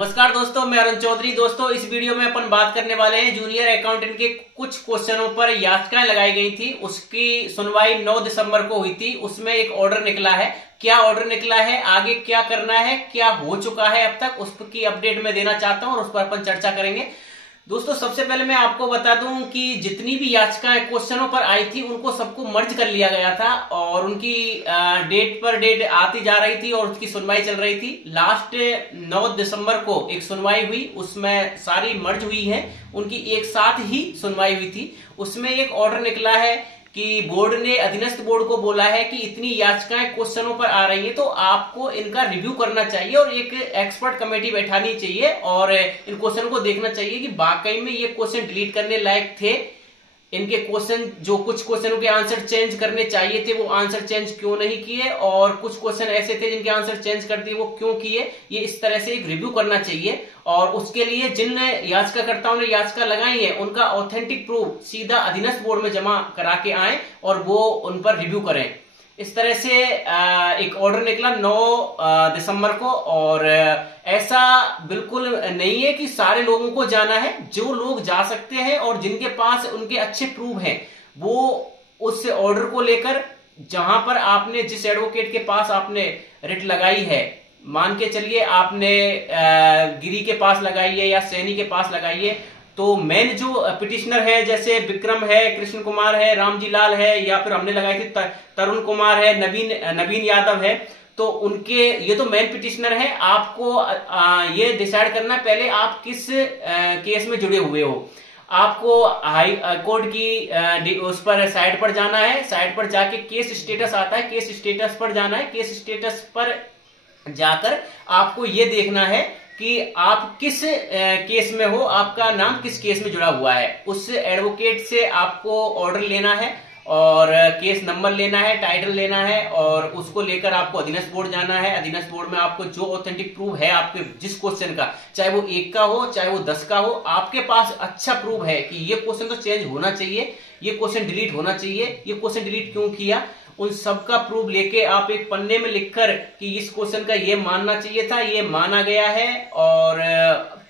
नमस्कार दोस्तों, मैं अरुण चौधरी। दोस्तों, इस वीडियो में अपन बात करने वाले हैं जूनियर अकाउंटेंट के कुछ क्वेश्चनों पर याचिकाएं लगाई गई थी। उसकी सुनवाई 9 दिसंबर को हुई थी। उसमें एक ऑर्डर निकला है। क्या ऑर्डर निकला है, आगे क्या करना है, क्या हो चुका है अब तक, उसकी अपडेट मैं देना चाहता हूं और उस पर अपन चर्चा करेंगे। दोस्तों, सबसे पहले मैं आपको बता दूं कि जितनी भी याचिकाएं क्वेश्चनों पर आई थी उनको सबको मर्ज कर लिया गया था और उनकी डेट पर डेट आती जा रही थी और उसकी सुनवाई चल रही थी। लास्ट 9 दिसंबर को एक सुनवाई हुई, उसमें सारी मर्ज हुई है, उनकी एक साथ ही सुनवाई हुई थी। उसमें एक ऑर्डर निकला है कि बोर्ड ने अधीनस्थ बोर्ड को बोला है कि इतनी याचिकाएं क्वेश्चनों पर आ रही हैं तो आपको इनका रिव्यू करना चाहिए और एक एक्सपर्ट कमेटी बैठानी चाहिए और इन क्वेश्चन को देखना चाहिए कि वाकई में ये क्वेश्चन डिलीट करने लायक थे। इनके क्वेश्चन, जो कुछ क्वेश्चनों के आंसर चेंज करने चाहिए थे वो आंसर चेंज क्यों नहीं किए, और कुछ क्वेश्चन ऐसे थे जिनके आंसर चेंज कर दिए वो क्यों किए। ये इस तरह से एक रिव्यू करना चाहिए और उसके लिए जिन याचिकाकर्ताओं ने याचिका लगाई है उनका ऑथेंटिक प्रूफ सीधा अधीनस्थ बोर्ड में जमा करा के आए और वो उन पर रिव्यू करें। इस तरह से एक ऑर्डर निकला 9 दिसंबर को। और ऐसा बिल्कुल नहीं है कि सारे लोगों को जाना है। जो लोग जा सकते हैं और जिनके पास उनके अच्छे प्रूफ हैं वो उस ऑर्डर को लेकर, जहां पर आपने जिस एडवोकेट के पास आपने रिट लगाई है, मान के चलिए आपने गिरी के पास लगाई है या सैनी के पास लगाई है, तो मेन जो पिटिशनर है जैसे विक्रम है, कृष्ण कुमार है, रामजी लाल है, या फिर हमने लगाई थी तरुण कुमार है, नवीन यादव है, तो उनके ये तो मेन पिटिशनर है। आपको ये डिसाइड करना पहले आप किस केस में जुड़े हुए हो। आपको हाई कोर्ट की उस पर साइट पर जाना है। साइट पर जाके केस स्टेटस आता है, केस स्टेटस पर जाना है। केस स्टेटस पर जाकर आपको ये देखना है कि आप किस केस में हो, आपका नाम किस केस में जुड़ा हुआ है। उस एडवोकेट से आपको ऑर्डर लेना है और केस नंबर लेना है, टाइटल लेना है और उसको लेकर आपको अधीनस्थ बोर्ड जाना है। अधीनस्थ बोर्ड में आपको जो ऑथेंटिक प्रूफ है आपके जिस क्वेश्चन का, चाहे वो 1 का हो चाहे वो 10 का हो, आपके पास अच्छा प्रूफ है कि ये क्वेश्चन तो चेंज होना चाहिए, ये क्वेश्चन डिलीट होना चाहिए, ये क्वेश्चन डिलीट क्यों किया, उन सबका प्रूफ लेके आप एक पन्ने में लिखकर कि इस क्वेश्चन का ये मानना चाहिए था, ये माना गया है, और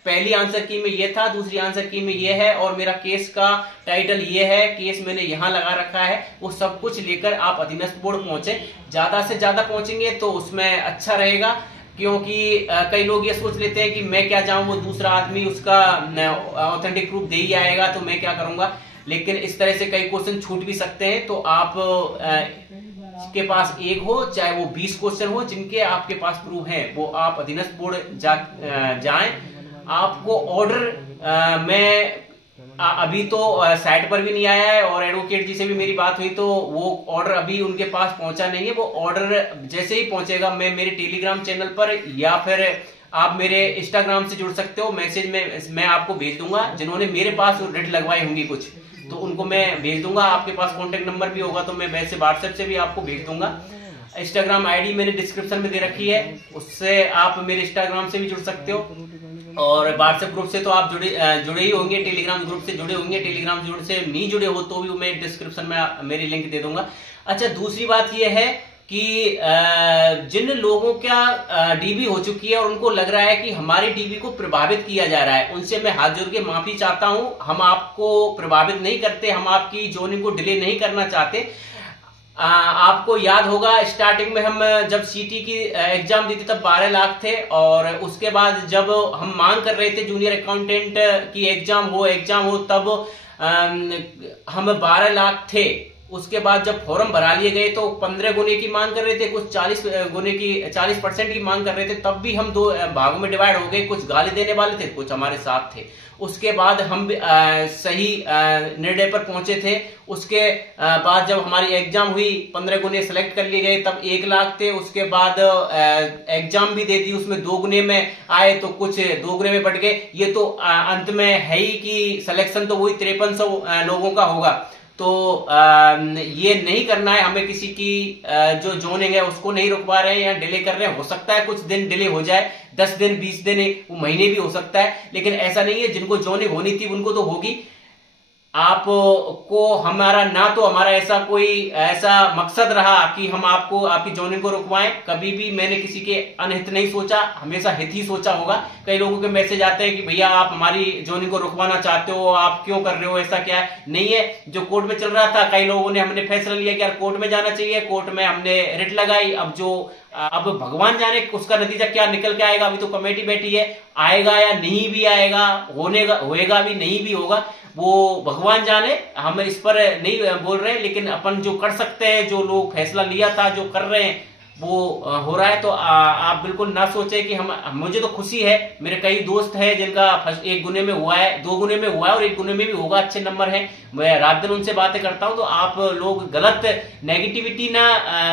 पहली आंसर की में ये था, दूसरी आंसर की में ये है, और मेरा केस का टाइटल ये है, केस मैंने यहां लगा रखा है, वो सब कुछ लेकर आप अधीनस्थ बोर्ड पहुंचे। ज्यादा से ज्यादा पहुंचेंगे तो उसमें अच्छा रहेगा, क्योंकि कई लोग ये सोच लेते हैं कि मैं क्या जाऊं, वो दूसरा आदमी उसका ऑथेंटिक प्रूफ दे ही आएगा तो मैं क्या करूंगा। लेकिन इस तरह से कई क्वेश्चन छूट भी सकते हैं। तो आप के पास एक हो चाहे वो 20 क्वेश्चन हो, जिनके आपके पास प्रूफ है वो आप अधीनस्थ बोर्ड जाएं। आपको ऑर्डर मैं अभी तो साइट पर भी नहीं आया है और एडवोकेट जी से भी मेरी बात हुई तो वो ऑर्डर अभी उनके पास पहुंचा नहीं है। वो ऑर्डर जैसे ही पहुंचेगा मैं मेरे टेलीग्राम चैनल पर या फिर आप मेरे इंस्टाग्राम से जुड़ सकते हो, मैसेज में मैं आपको भेज दूंगा। जिन्होंने मेरे पास रिट लगवाई होंगी कुछ, तो उनको मैं भेज दूंगा। आपके पास कॉन्टेक्ट नंबर भी होगा तो मैं वैसे व्हाट्सएप से भी आपको भेज दूंगा। इंस्टाग्राम आईडी मैंने डिस्क्रिप्शन में दे रखी है, उससे आप मेरे इंस्टाग्राम से भी जुड़ सकते हो। और व्हाट्सएप ग्रुप से तो आप जुड़े ही होंगे, टेलीग्राम ग्रुप से जुड़े होंगे। टेलीग्राम ग्रुप से नहीं जुड़े हो तो भी मैं डिस्क्रिप्शन में मेरी लिंक दे दूंगा। अच्छा, दूसरी बात यह है कि जिन लोगों का डीबी हो चुकी है और उनको लग रहा है कि हमारे डीबी को प्रभावित किया जा रहा है, उनसे मैं हाथ जोड़ के माफी चाहता हूं। हम आपको प्रभावित नहीं करते, हम आपकी जोनिंग को डिले नहीं करना चाहते। आपको याद होगा स्टार्टिंग में हम जब सीटी की एग्जाम दी थी तब 12 लाख थे, और उसके बाद जब हम मांग कर रहे थे जूनियर अकाउंटेंट की एग्जाम हो तब हम 12 लाख थे। उसके बाद जब फॉर्म भरा लिए गए तो 15 गुने की मांग कर रहे थे, कुछ 40% की मांग कर रहे थे। तब भी हम 2 भागों में डिवाइड हो गए, कुछ गाली देने वाले थे, कुछ हमारे साथ थे। उसके बाद हम सही निर्णय पर पहुंचे थे। उसके बाद जब हमारी एग्जाम हुई 15 गुने सिलेक्ट कर लिए गए, तब 1 लाख थे। उसके बाद एग्जाम भी दे दी, उसमें 2 गुने में आए तो कुछ 2 गुने में बढ़ गए। ये तो अंत में है ही कि सिलेक्शन तो वही 5300 लोगों का होगा। तो ये नहीं करना है हमें, किसी की जो जोनिंग है उसको नहीं रुकवा रहे हैं या डिले कर रहे हैं। हो सकता है कुछ दिन डिले हो जाए, 10 दिन 20 दिन, वो महीने भी हो सकता है, लेकिन ऐसा नहीं है। जिनको जोनिंग होनी थी उनको तो होगी। आपको हमारा ना तो हमारा ऐसा मकसद रहा कि हम आपको आपकी जॉइनिंग को रुकवाएं। कभी भी मैंने किसी के अनहित नहीं सोचा, हमेशा हित ही सोचा होगा। कई लोगों के मैसेज आते हैं कि भैया आप हमारी जॉइनिंग को रुकवाना चाहते हो, आप क्यों कर रहे हो, ऐसा क्या है? नहीं है। जो कोर्ट में चल रहा था, कई लोगों ने हमने फैसला लिया कि यार कोर्ट में जाना चाहिए, कोर्ट में हमने रिट लगाई। अब भगवान जाने उसका नतीजा क्या निकल के आएगा। अभी तो कमेटी बैठी है, आएगा या नहीं भी आएगा, होएगा भी नहीं भी होगा, वो भगवान जाने। हम इस पर नहीं बोल रहे, लेकिन अपन जो कर सकते हैं, जो लोग फैसला लिया था, जो कर रहे हैं, वो हो रहा है। तो आप बिल्कुल ना सोचे कि मुझे तो खुशी है। मेरे कई दोस्त हैं जिनका एक गुने में हुआ है, 2 गुने में हुआ है और 1 गुने में भी होगा, अच्छे नंबर हैं। मैं रात दिन उनसे बातें करता हूं। तो आप लोग गलत नेगेटिविटी ना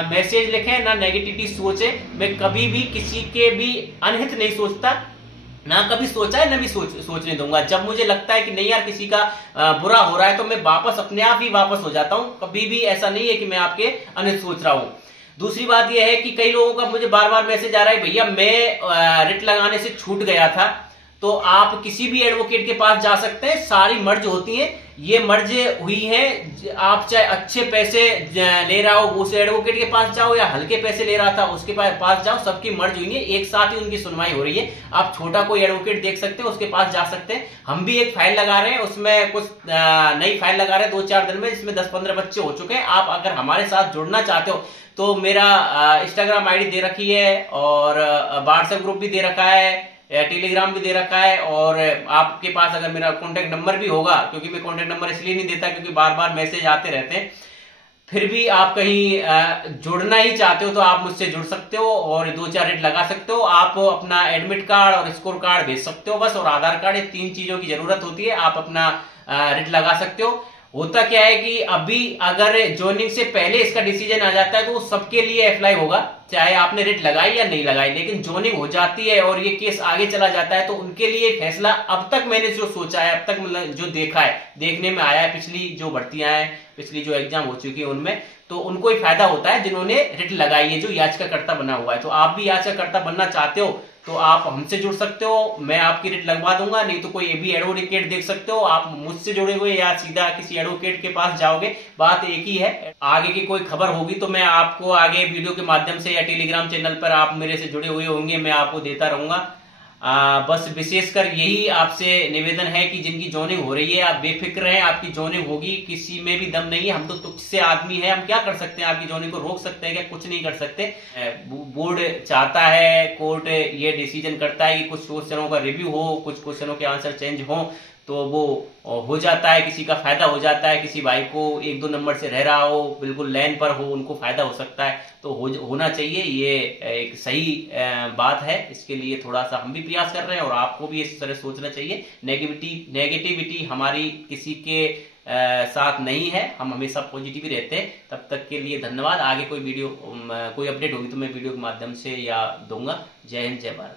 मैसेज लिखें, ना नेगेटिविटी सोचे। मैं कभी भी किसी के भी अनहित नहीं सोचता, ना कभी सोचा है, ना भी सोचने दूंगा। जब मुझे लगता है कि नहीं यार किसी का बुरा हो रहा है, तो मैं वापस अपने आप ही वापस हो जाता हूं। कभी भी ऐसा नहीं है कि मैं आपके अनहित सोच रहा हूं। दूसरी बात यह है कि कई लोगों का मुझे बार बार मैसेज आ रहा है, भैया मैं रिट लगाने से छूट गया था। तो आप किसी भी एडवोकेट के पास जा सकते हैं, सारी मर्ज होती हैं, ये मर्ज हुई है। आप चाहे अच्छे पैसे ले रहा हो उस एडवोकेट के पास जाओ, या हल्के पैसे ले रहा था उसके पास जाओ, सबकी मर्ज हुई है, एक साथ ही उनकी सुनवाई हो रही है। आप छोटा कोई एडवोकेट देख सकते हैं, उसके पास जा सकते हैं। हम भी एक फाइल लगा रहे हैं, उसमें कुछ नई फाइल लगा रहे हैं 2-4 दिन में, जिसमें 10-15 बच्चे हो चुके हैं। आप अगर हमारे साथ जुड़ना चाहते हो तो मेरा इंस्टाग्राम आईडी दे रखी है, और व्हाट्सएप ग्रुप भी दे रखा है, टेलीग्राम भी दे रखा है। और आपके पास अगर मेरा कॉन्टेक्ट नंबर भी होगा, क्योंकि मैं कॉन्टेक्ट नंबर इसलिए नहीं देता क्योंकि बार बार मैसेज आते रहते हैं, फिर भी आप कहीं जुड़ना ही चाहते हो तो आप मुझसे जुड़ सकते हो और 2-4 रेट लगा सकते हो। आप अपना एडमिट कार्ड और स्कोर कार्ड भेज सकते हो बस, और आधार कार्ड, ये 3 चीजों की जरूरत होती है। आप अपना रेट लगा सकते हो। होता क्या है कि अभी अगर ज्वाइनिंग से पहले इसका डिसीजन आ जाता है तो वो सबके लिए अप्लाई होगा, चाहे आपने रेट लगाई या नहीं लगाई। लेकिन ज्वाइनिंग हो जाती है और ये केस आगे चला जाता है तो उनके लिए फैसला, अब तक मैंने जो सोचा है, अब तक मतलब जो देखा है, देखने में आया है, पिछली जो भर्तियां हैं, पिछली जो एग्जाम हो चुकी है उनमें, तो उनको ही फायदा होता है जिन्होंने रिट लगाई है, जो याचिकाकर्ता बना हुआ है। तो आप भी याचिकाकर्ता बनना चाहते हो तो आप हमसे जुड़ सकते हो, मैं आपकी रिट लगवा दूंगा। नहीं तो कोई भी एडवोकेट देख सकते हो, आप मुझसे जुड़ोगे या सीधा किसी एडवोकेट के पास जाओगे, बात एक ही है। आगे की कोई खबर होगी तो मैं आपको आगे वीडियो के माध्यम से या टेलीग्राम चैनल पर आप मेरे से जुड़े हुए होंगे, मैं आपको देता रहूंगा। बस विशेषकर यही आपसे निवेदन है कि जिनकी ज्वाइनिंग हो रही है आप बेफिक्र रहें, आपकी ज्वाइनिंग होगी, किसी में भी दम नहीं है। हम तो तुच्छ से आदमी है, हम क्या कर सकते हैं? आपकी ज्वाइनिंग को रोक सकते हैं क्या? कुछ नहीं कर सकते। बोर्ड चाहता है, कोर्ट ये डिसीजन करता है कि कुछ क्वेश्चनों का रिव्यू हो, कुछ क्वेश्चनों के आंसर चेंज हो, तो वो हो जाता है, किसी का फायदा हो जाता है। किसी भाई को 1-2 नंबर से रह रहा हो, बिल्कुल लाइन पर हो, उनको फायदा हो सकता है, तो होना चाहिए। ये एक सही बात है, इसके लिए थोड़ा सा हम भी प्रयास कर रहे हैं और आपको भी इस तरह सोचना चाहिए। नेगेटिविटी हमारी किसी के साथ नहीं है, हम हमेशा पॉजिटिव ही रहते हैं। तब तक के लिए धन्यवाद। आगे कोई वीडियो कोई अपडेट होगी तो मैं वीडियो के माध्यम से या दूंगा। जय हिंद, जय भारत।